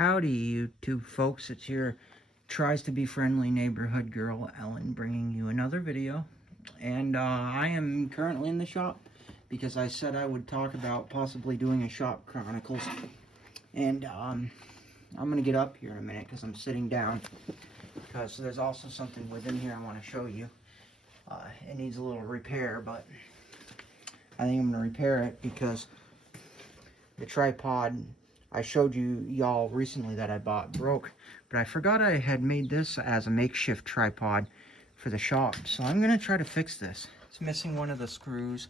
Howdy, you two folks. It's your tries to be friendly neighborhood girl, Ellen, bringing you another video. And I am currently in the shop because I said I would talk about possibly doing a shop chronicles. And I'm going to get up here in a minute because I'm sitting down. Because there's also something within here I want to show you. It needs a little repair, but I think I'm going to repair it because the tripod I showed y'all recently that I bought broke, but I forgot I had made this as a makeshift tripod for the shop. So I'm going to try to fix this. It's missing one of the screws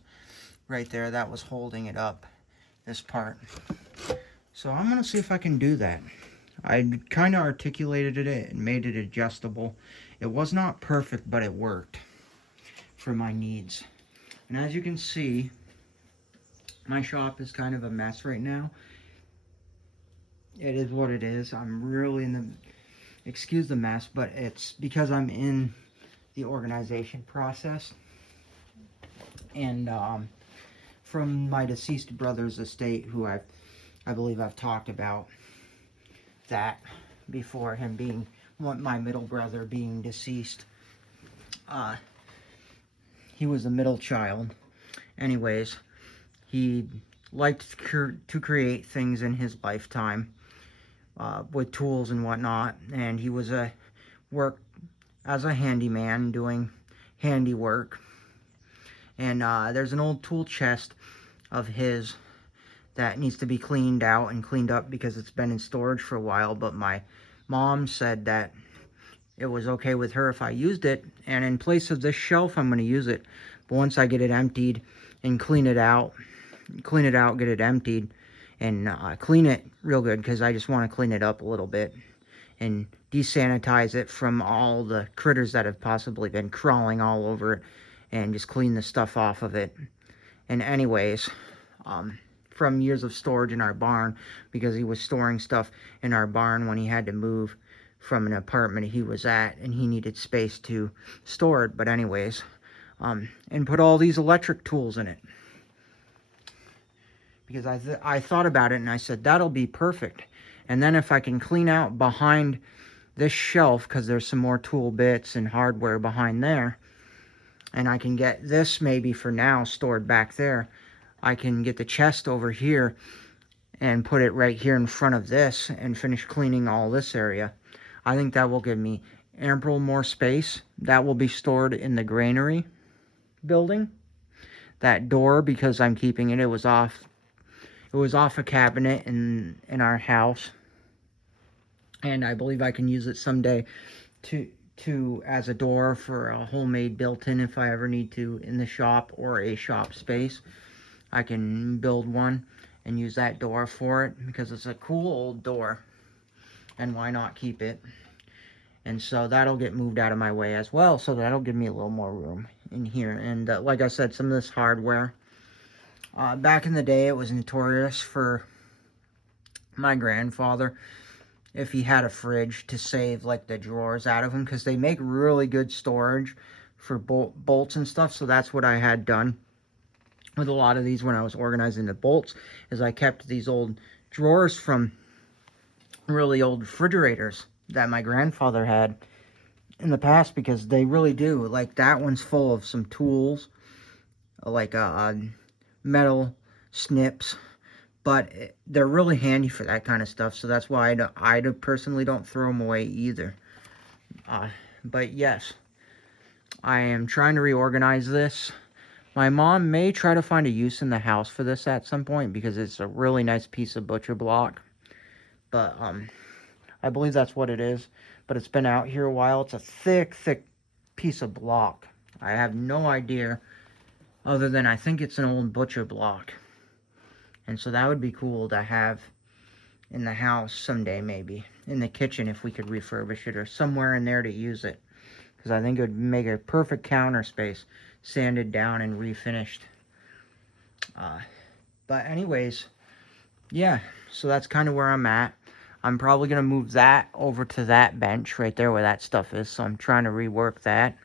right there that was holding it up, this part. So I'm going to see if I can do that. I kind of articulated it and made it adjustable. It was not perfect, but it worked for my needs. And as you can see, my shop is kind of a mess right now. It is what it is. I'm really in the, excuse the mess, but it's because I'm in the organization process. And from my deceased brother's estate, who I believe I've talked about that before, him being my middle brother being deceased. He was the middle child. Anyways, he liked to create things in his lifetime. With tools and whatnot, and he was worked as a handyman doing handiwork. And there's an old tool chest of his that needs to be cleaned out and cleaned up because it's been in storage for a while, but my mom said that it was okay with her if I used it, and in place of this shelf I'm going to use it. But once I get it emptied and clean it out, get it emptied, and clean it real good, because I just want to clean it up a little bit and desanitize it from all the critters that have possibly been crawling all over it, and just clean the stuff off of it. And anyways, from years of storage in our barn, because he was storing stuff in our barn when he had to move from an apartment he was at, and he needed space to store it. But anyways, and put all these electric tools in it. Because I thought about it and I said, that'll be perfect. And then if I can clean out behind this shelf, because there's some more tool bits and hardware behind there, and I can get this maybe for now stored back there, I can get the chest over here and put it right here in front of this and finish cleaning all this area. I think that will give me ample more space. That will be stored in the granary building. That door, because I'm keeping it, it was off a cabinet in our house, and I believe I can use it someday to as a door for a homemade built-in if I ever need to in the shop, or a shop space. I can build one and use that door for it because it's a cool old door, and why not keep it? And so that'll get moved out of my way as well, so that'll give me a little more room in here. And like I said, some of this hardware, back in the day, it was notorious for my grandfather, if he had a fridge, to save like the drawers out of them, because they make really good storage for bolts and stuff. So that's what I had done with a lot of these when I was organizing the bolts, is I kept these old drawers from really old refrigerators that my grandfather had in the past, because they really do, like that one's full of some tools, like metal snips, but they're really handy for that kind of stuff. So that's why I personally don't throw them away either. But yes, I am trying to reorganize this. My mom may try to find a use in the house for this at some point, because it's a really nice piece of butcher block. But I believe that's what it is. But it's been out here a while. It's a thick, thick piece of block. I have no idea, other than I think it's an old butcher block. And so that would be cool to have in the house someday, maybe. In the kitchen, if we could refurbish it, or somewhere in there to use it. Because I think it would make a perfect counter space, sanded down and refinished. But anyways, yeah, so that's kind of where I'm at. I'm probably going to move that over to that bench right there where that stuff is. So I'm trying to rework that,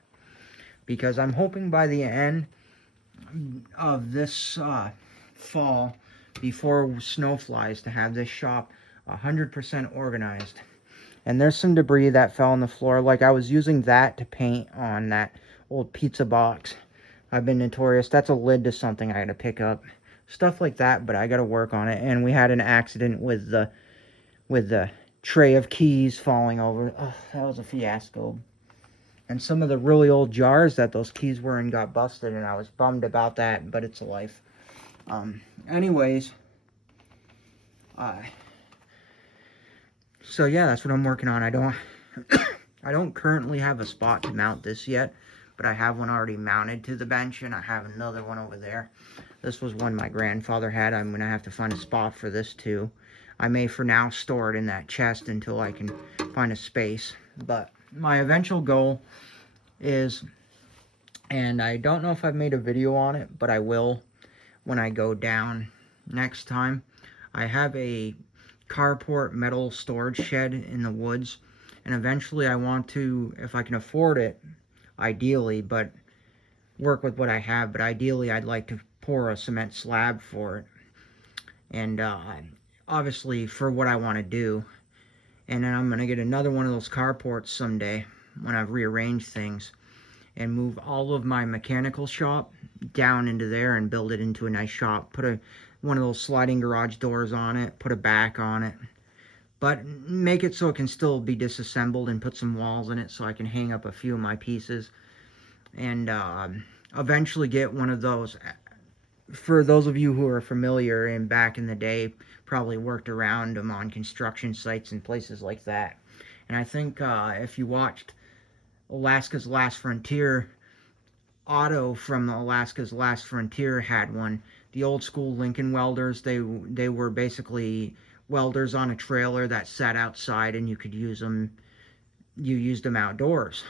because I'm hoping by the end of this fall, before snow flies, to have this shop 100% organized. And there's some debris that fell on the floor. Like, I was using that to paint on that old pizza box. I've been notorious. That's a lid to something I got to pick up. Stuff like that, but I got to work on it. And we had an accident with the tray of keys falling over. Oh, that was a fiasco. And some of the really old jars that those keys were in got busted, and I was bummed about that, but it's a life. Anyways, so yeah, that's what I'm working on. I don't I don't currently have a spot to mount this yet, but I have one already mounted to the bench, and I have another one over there. This was one my grandfather had. I'm gonna have to find a spot for this too. I may for now store it in that chest until I can find a space, but my eventual goal is, and I don't know if I've made a video on it, but I will when I go down next time. I have a carport metal storage shed in the woods, and eventually I want to, if I can afford it, ideally, but work with what I have, but ideally I'd like to pour a cement slab for it, and obviously for what I want to do. And then I'm going to get another one of those carports someday when I've rearranged things, and move all of my mechanical shop down into there and build it into a nice shop. Put one of those sliding garage doors on it, put a back on it, but make it so it can still be disassembled, and put some walls in it so I can hang up a few of my pieces. And eventually get one of those. For those of you who are familiar and back in the day, probably worked around them on construction sites and places like that. And I think if you watched Alaska's Last Frontier, Otto from Alaska's Last Frontier had one. The old school Lincoln welders, they were basically welders on a trailer that sat outside, and you could use them. You used them outdoors.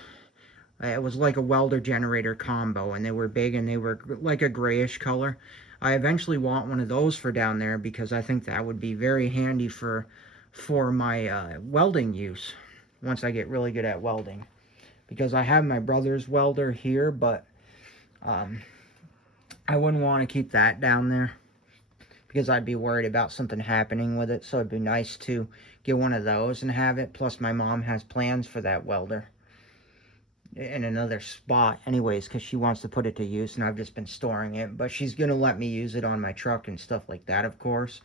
It was like a welder generator combo, and they were big, and they were like a grayish color. I eventually want one of those for down there, because I think that would be very handy for my welding use once I get really good at welding. Because I have my brother's welder here, but I wouldn't want to keep that down there, because I'd be worried about something happening with it. So it'd be nice to get one of those and have it. Plus my mom has plans for that welder in another spot anyways, because she wants to put it to use, and I've just been storing it. But she's going to let me use it on my truck and stuff like that, of course.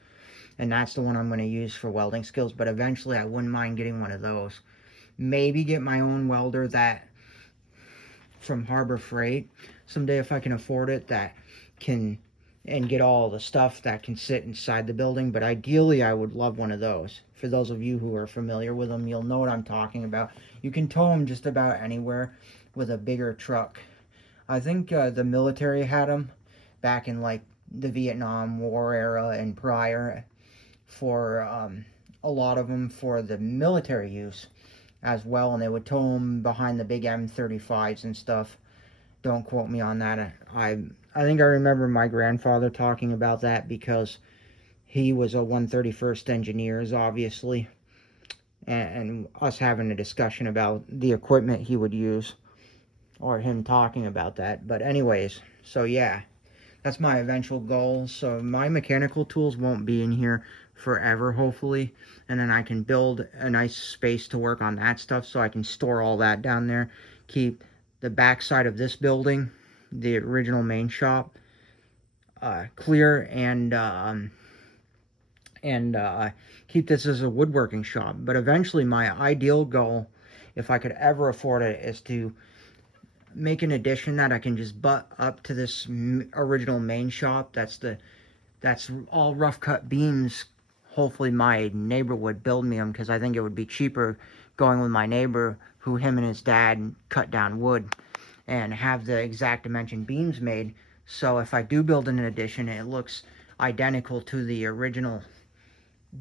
And that's the one I'm going to use for welding skills. But eventually I wouldn't mind getting one of those. Maybe get my own welder that from Harbor Freight someday, if I can afford it, that can, and get all the stuff that can sit inside the building. But ideally I would love one of those. For those of you who are familiar with them, you'll know what I'm talking about. You can tow them just about anywhere with a bigger truck. I think the military had them back in like the Vietnam War era and prior, for a lot of them for the military use as well, and they would tow them behind the big M35s and stuff. Don't quote me on that. I think I remember my grandfather talking about that, because he was a 131st Engineers, obviously, and us having a discussion about the equipment he would use, or him talking about that. But anyways, so yeah, that's my eventual goal. So my mechanical tools won't be in here forever, hopefully, and then I can build a nice space to work on that stuff, so I can store all that down there. Keep the back side of this building, the original main shop, clear, and keep this as a woodworking shop. But eventually my ideal goal, if I could ever afford it, is to make an addition that I can just butt up to this original main shop. That's all rough cut beams. Hopefully my neighbor would build me them, because I think it would be cheaper going with my neighbor, who him and his dad cut down wood, and have the exact dimension beams made. So if I do build an addition, it looks identical to the original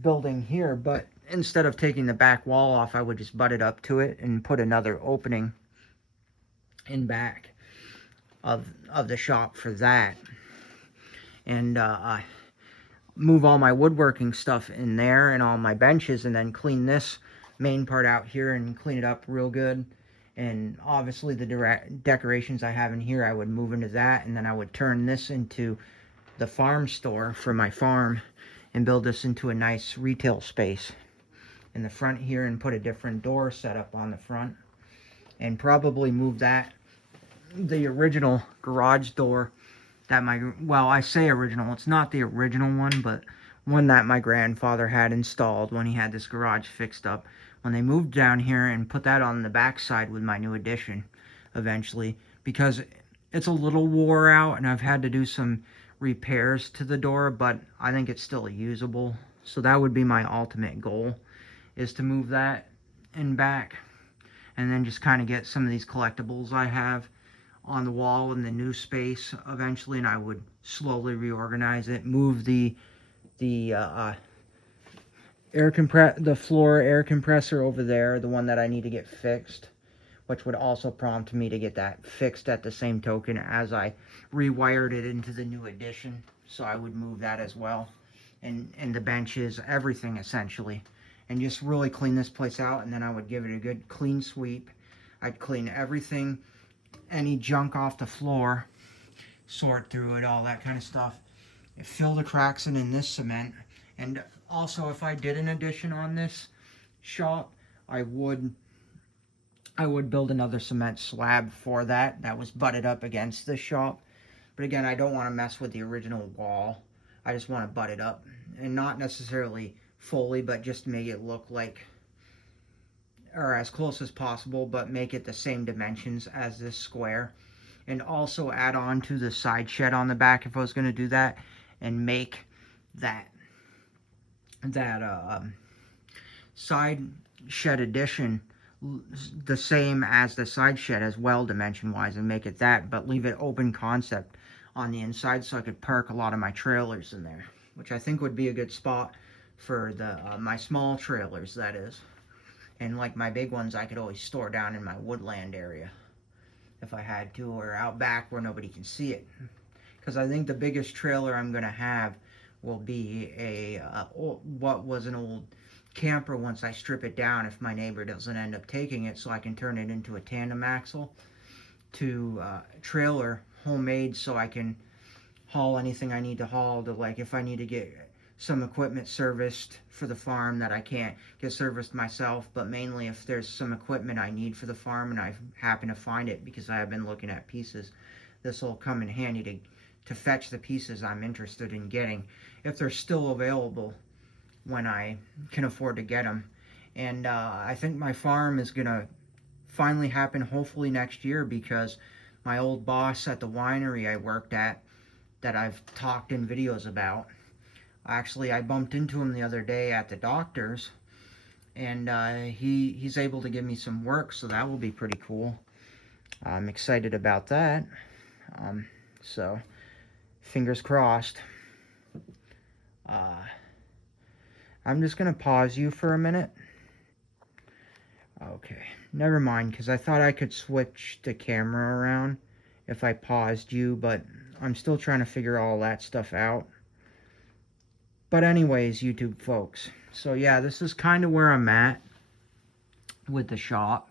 building here. But instead of taking the back wall off, I would just butt it up to it and put another opening in back of the shop for that, and move all my woodworking stuff in there and all my benches, and then clean this main part out here and clean it up real good. And obviously the decorations I have in here, I would move into that, and then I would turn this into the farm store for my farm, and build this into a nice retail space in the front here, and put a different door setup on the front, and probably move the original garage door that I say original, it's not the original one, but one that my grandfather had installed when he had this garage fixed up, when they moved down here, and put that on the back side with my new addition eventually, because it's a little wore out and I've had to do some repairs to the door, but I think it's still usable. So that would be my ultimate goal, is to move that in back, and then just kind of get some of these collectibles I have on the wall in the new space eventually, and I would slowly reorganize it, move the floor air compressor over there, the one that I need to get fixed, which would also prompt me to get that fixed at the same token as I rewired it into the new addition. So I would move that as well, and the benches, everything essentially, and just really clean this place out. And then I would give it a good clean sweep. I'd clean everything, any junk off the floor, sort through it, all that kind of stuff, fill the cracks in this cement. And also, if I did an addition on this shop, I would build another cement slab for that was butted up against this shop. But again, I don't want to mess with the original wall. I just want to butt it up, and not necessarily fully, but just make it look like, or as close as possible, but make it the same dimensions as this square. And also add on to the side shed on the back if I was going to do that, and make that side shed addition the same as the side shed as well, dimension wise, and make it that, but leave it open concept on the inside, so I could park a lot of my trailers in there, which I think would be a good spot for my small trailers, that is. And like my big ones, I could always store down in my woodland area if I had to, or out back where nobody can see it. Because I think the biggest trailer I'm going to have will be what was an old camper once I strip it down, if my neighbor doesn't end up taking it, so I can turn it into a tandem axle to trailer, homemade, so I can haul anything I need to haul, to, like, if I need to get some equipment serviced for the farm that I can't get serviced myself, but mainly if there's some equipment I need for the farm and I happen to find it because I have been looking at pieces, this will come in handy to fetch the pieces I'm interested in getting, if they're still available when I can afford to get them. And I think my farm is gonna finally happen hopefully next year, because my old boss at the winery I worked at, that I've talked in videos about, actually I bumped into him the other day at the doctor's, and he's able to give me some work, so that will be pretty cool. I'm excited about that. So fingers crossed. I'm just gonna pause you for a minute. Okay, never mind, because I thought I could switch the camera around if I paused you, but I'm still trying to figure all that stuff out. But anyways, YouTube folks, so yeah, this is kind of where I'm at with the shop.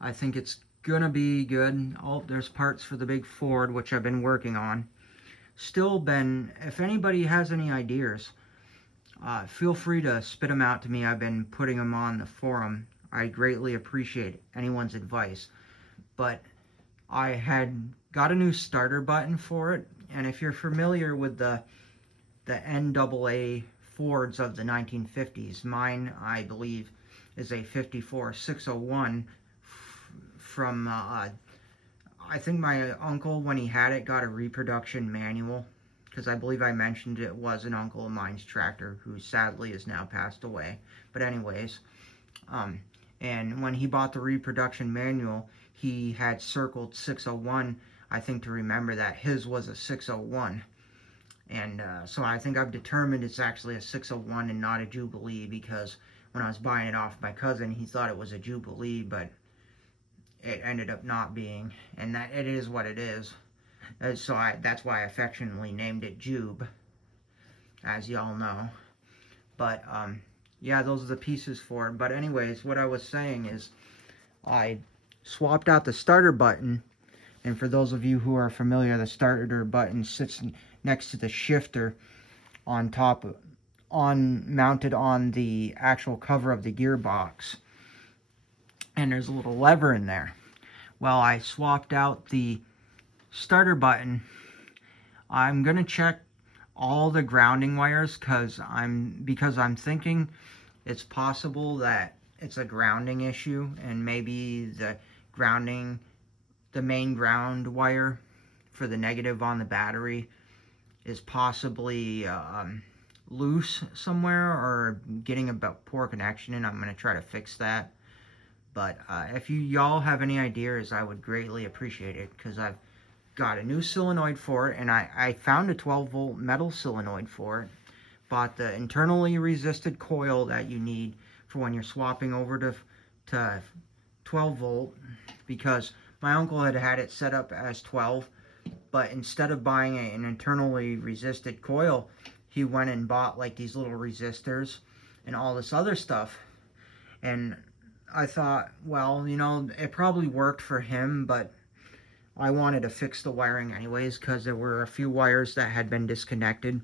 I think it's gonna be good. Oh, there's parts for the big Ford, which I've been working on. If anybody has any ideas, feel free to spit them out to me. I've been putting them on the forum. I greatly appreciate anyone's advice. But I had got a new starter button for it, and if you're familiar with the NAA Fords of the 1950s, mine, I believe, is a 54-601 from, I think my uncle, when he had it, got a reproduction manual, because I believe I mentioned it was an uncle of mine's tractor, who sadly is now passed away. But anyways, and when he bought the reproduction manual, he had circled 601, I think, to remember that his was a 601. And so I think I've determined it's actually a 601 and not a Jubilee, because when I was buying it off my cousin, he thought it was a Jubilee, but it ended up not being, and that it is what it is. So that's why I affectionately named it Jube, as y'all know. But yeah, those are the pieces for it. But anyways, what I was saying is, I swapped out the starter button, and for those of you who are familiar, the starter button sits next to the shifter on top mounted on the actual cover of the gearbox, and there's a little lever in there. Well, I swapped out the starter button. I'm gonna check all the grounding wires because I'm thinking it's possible that it's a grounding issue, and maybe the main ground wire for the negative on the battery is possibly loose somewhere or getting a poor connection, and I'm going to try to fix that. But if y'all have any ideas, I would greatly appreciate it, because I've got a new solenoid for it, and I found a 12-volt metal solenoid for it. Bought the internally resisted coil that you need for when you're swapping over to 12 volt, because my uncle had it set up as 12, but instead of buying an internally resisted coil, he went and bought like these little resistors and all this other stuff. And I thought, well, it probably worked for him, but I wanted to fix the wiring anyways, because there were a few wires that had been disconnected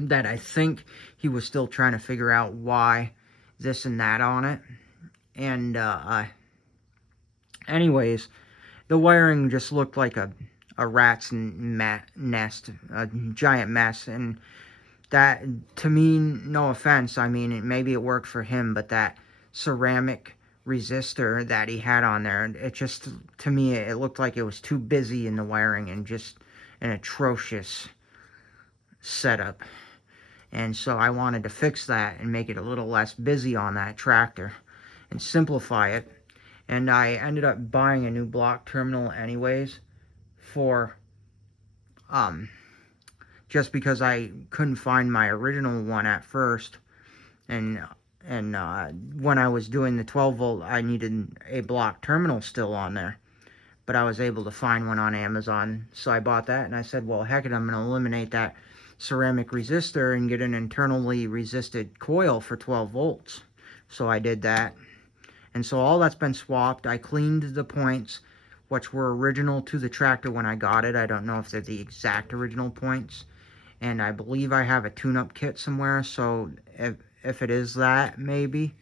that I think he was still trying to figure out why this and that on it. And anyways, the wiring just looked like a rat's nest, a giant mess. And that, to me, no offense, I mean, maybe it worked for him, but that ceramic resistor that he had on there, it just, to me, it looked like it was too busy in the wiring and just an atrocious setup. And so I wanted to fix that and make it a little less busy on that tractor and simplify it. And I ended up buying a new block terminal anyways, for just because I couldn't find my original one at first, and when I was doing the 12 volt, I needed a block terminal still on there, but I was able to find one on Amazon, so I bought that. And I said, well, heck it, I'm going to eliminate that ceramic resistor and get an internally resisted coil for 12 volts. So I did that, and so all that's been swapped. I cleaned the points, which were original to the tractor when I got it. I don't know if they're the exact original points, and I believe I have a tune-up kit somewhere, so if it is that, maybe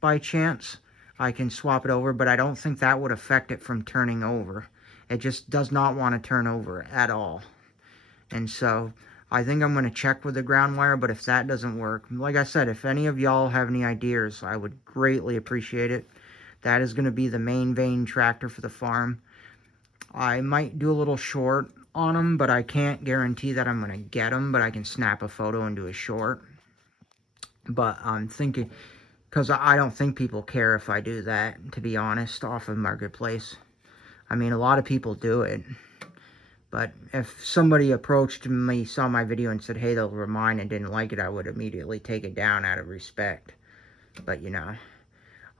by chance I can swap it over, but I don't think that would affect it from turning over. It just does not want to turn over at all. And so I think I'm going to check with the ground wire, but if that doesn't work, like I said, if any of y'all have any ideas, I would greatly appreciate it. That is going to be the main vein tractor for the farm. I might do a little short on them, but I can't guarantee that I'm going to get them, but I can snap a photo and do a short. But I'm thinking, because I don't think people care if I do that, to be honest, off of Marketplace. I mean, a lot of people do it. But if somebody approached me, saw my video, and said, hey, those were mine, and didn't like it, I would immediately take it down out of respect. But,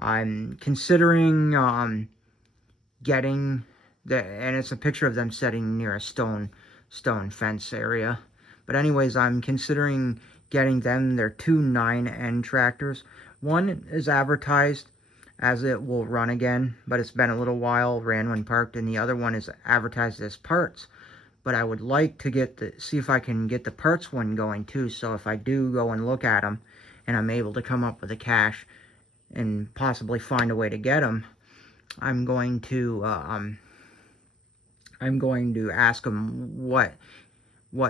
I'm considering getting and it's a picture of them sitting near a stone fence area. But anyways, I'm considering getting them their two 9N tractors. One is advertised as it will run again, but it's been a little while, ran when parked, and the other one is advertised as parts. But I would like to see if I can get the parts one going too, so if I do go and look at them and I'm able to come up with the cash and possibly find a way to get them, I'm going to ask him what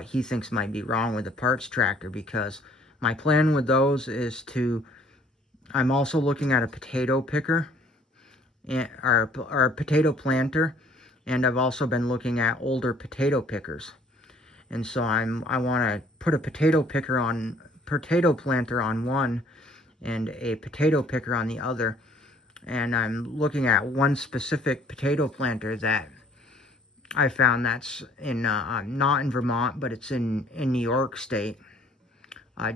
he thinks might be wrong with the parts tractor, because my plan with those is I'm also looking at a potato picker or a potato planter, and I've also been looking at older potato pickers. And so I want to put a potato planter on one and a potato picker on the other. And I'm looking at one specific potato planter that I found that's in not in Vermont, but it's in New York State,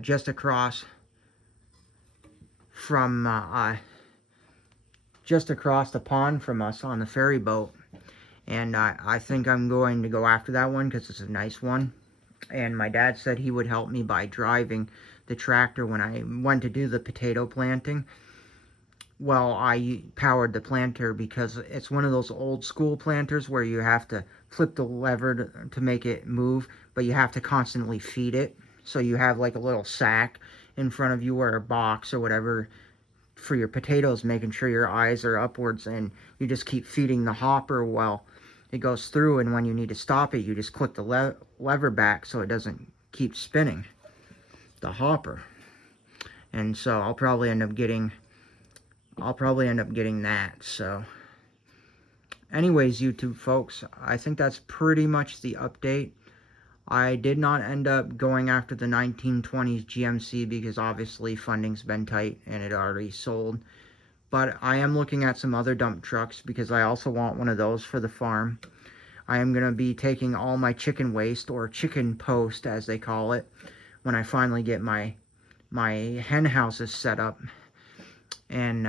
just across the pond from us on the ferry boat. And I think I'm going to go after that one because it's a nice one. And my dad said he would help me by driving the tractor when I went to do the potato planting. Well, I powered the planter because it's one of those old school planters where you have to flip the lever to make it move, but you have to constantly feed it. So you have like a little sack in front of you, or a box or whatever, for your potatoes, making sure your eyes are upwards, and you just keep feeding the hopper while it goes through, and when you need to stop it, you just click the lever back so it doesn't keep spinning the hopper. And so I'll probably end up getting that. So anyways, YouTube folks, I think that's pretty much the update. I did not end up going after the 1920s GMC because obviously funding's been tight and it already sold. But I am looking at some other dump trucks because I also want one of those for the farm. I am going to be taking all my chicken waste, or chicken post as they call it, when I finally get my hen houses set up, and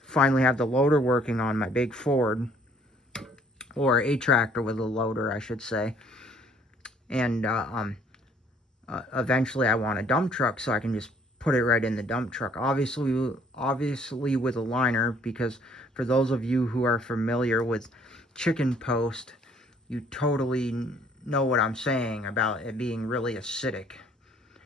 finally have the loader working on my big Ford, or a tractor with a loader, I should say. And eventually I want a dump truck so I can just put it right in the dump truck. Obviously with a liner, because for those of you who are familiar with chicken post, you totally know what I'm saying about it being really acidic.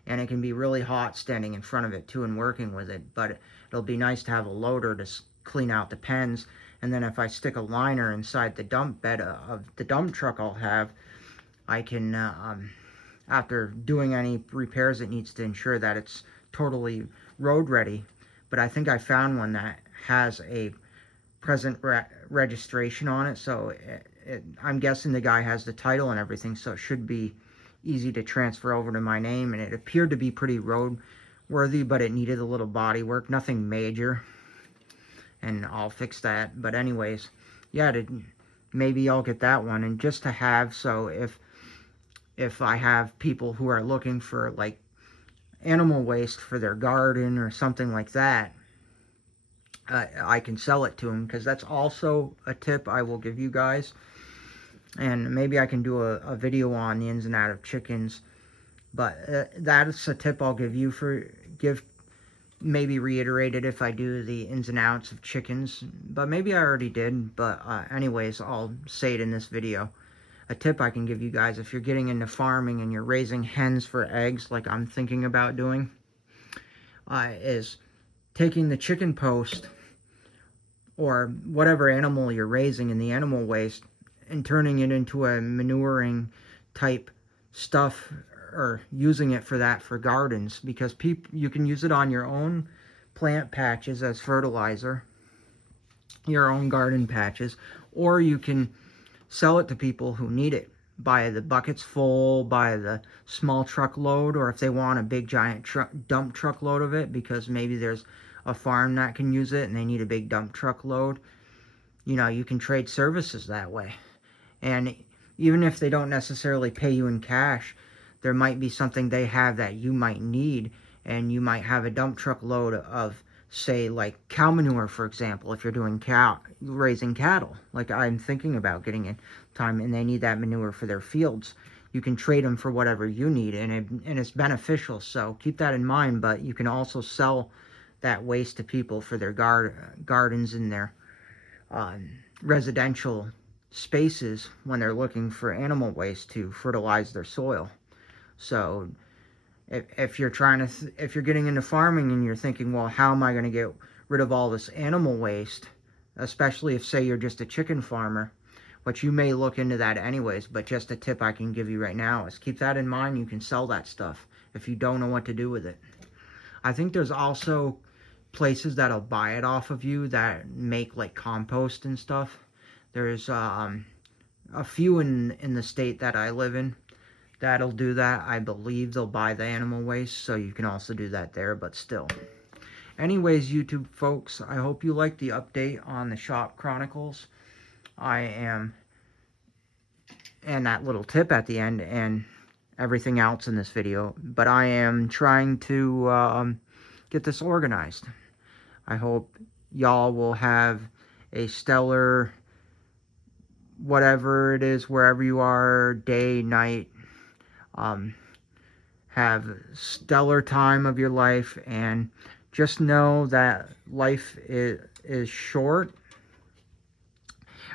And it can be really hot standing in front of it too and working with it. But it'll be nice to have a loader to clean out the pens. And then if I stick a liner inside the dump bed of the dump truck I'll have, I can, after doing any repairs, it needs to ensure that it's totally road ready. But I think I found one that has a present registration on it, so I'm guessing the guy has the title and everything, so it should be easy to transfer over to my name. And it appeared to be pretty road worthy, but it needed a little body work, nothing major, and I'll fix that. But anyways, yeah, maybe I'll get that one, and just to have, so if I have people who are looking for like animal waste for their garden or something like that, I can sell it to them, because that's also a tip I will give you guys. And maybe I can do a video on the ins and outs of chickens, but that's a tip I'll give you maybe reiterate it if I do the ins and outs of chickens, but maybe I already did. But anyways, I'll say it in this video. A tip I can give you guys, if you're getting into farming and you're raising hens for eggs like I'm thinking about doing, is taking the chicken post or whatever animal you're raising in the animal waste and turning it into a manuring type stuff, or using it for that for gardens, because you can use it on your own plant patches as fertilizer, your own garden patches, or you can sell it to people who need it. Buy the buckets full, buy the small truckload, or if they want a big giant dump truckload of it, because maybe there's a farm that can use it and they need a big dump truckload. You know, you can trade services that way. And even if they don't necessarily pay you in cash, there might be something they have that you might need, and you might have a dump truck load of, say, like cow manure, for example, if you're doing raising cattle, like I'm thinking about getting in time, and they need that manure for their fields. You can trade them for whatever you need, and it's beneficial, so keep that in mind. But you can also sell that waste to people for their gardens and their residential spaces when they're looking for animal waste to fertilize their soil. So if you're if you're getting into farming and you're thinking, well, how am I going to get rid of all this animal waste, especially if, say, you're just a chicken farmer, but you may look into that anyways. But just a tip I can give you right now is keep that in mind. You can sell that stuff if you don't know what to do with it. I think there's also places that'll buy it off of you that make like compost and stuff. There's a few in the state that I live in that'll do that. I believe they'll buy the animal waste, so you can also do that there, but still. Anyways, YouTube folks, I hope you liked the update on the shop chronicles. And that little tip at the end, and everything else in this video. But I am trying to get this organized. I hope y'all will have a stellar, whatever it is, wherever you are, day, night, have stellar time of your life, and just know that life is short,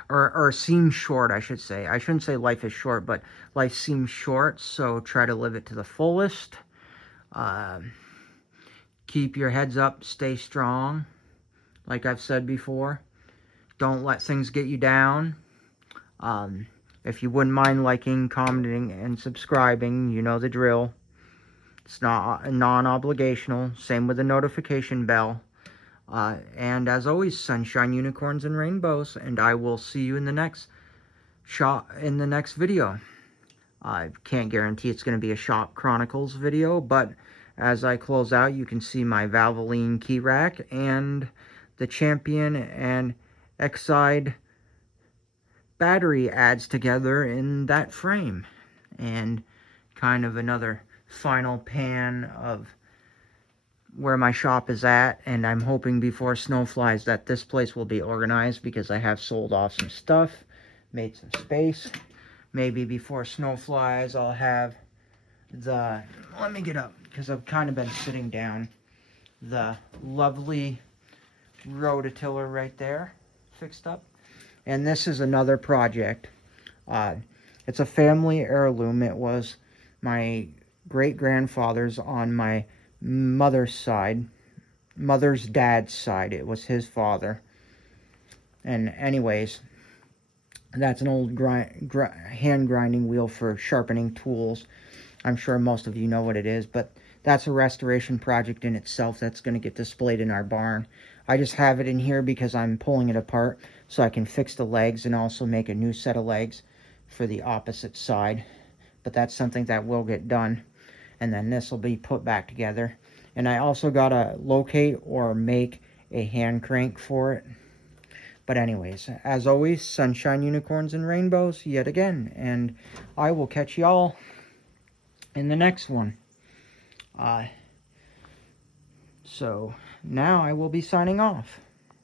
or seems short, I should say. I shouldn't say life is short, but life seems short, so try to live it to the fullest. Keep your heads up, stay strong, like I've said before. Don't let things get you down. If you wouldn't mind liking, commenting, and subscribing, you know the drill. It's not non-obligational. Same with the notification bell. And as always, sunshine, unicorns, and rainbows. And I will see you in the next video. I can't guarantee it's going to be a Shop Chronicles video, but as I close out, you can see my Valvoline key rack and the Champion and Excite battery adds together in that frame. And kind of another final pan of where my shop is at, and I'm hoping before snow flies that this place will be organized, because I have sold off some stuff, made some space. Maybe before snow flies I'll have the, let me get up because I've kind of been sitting down, the lovely rototiller right there fixed up. And this is another project. It's a family heirloom. It was my great-grandfather's on my mother's dad's side. It was his father. And anyways, that's an old hand grinding wheel for sharpening tools. I'm sure most of you know what it is, but that's a restoration project in itself that's going to get displayed in our barn. I just have it in here because I'm pulling it apart so I can fix the legs and also make a new set of legs for the opposite side. But that's something that will get done, and then this will be put back together. And I also got to locate or make a hand crank for it. But anyways, as always, sunshine, unicorns, and rainbows yet again. And I will catch y'all in the next one. So now I will be signing off.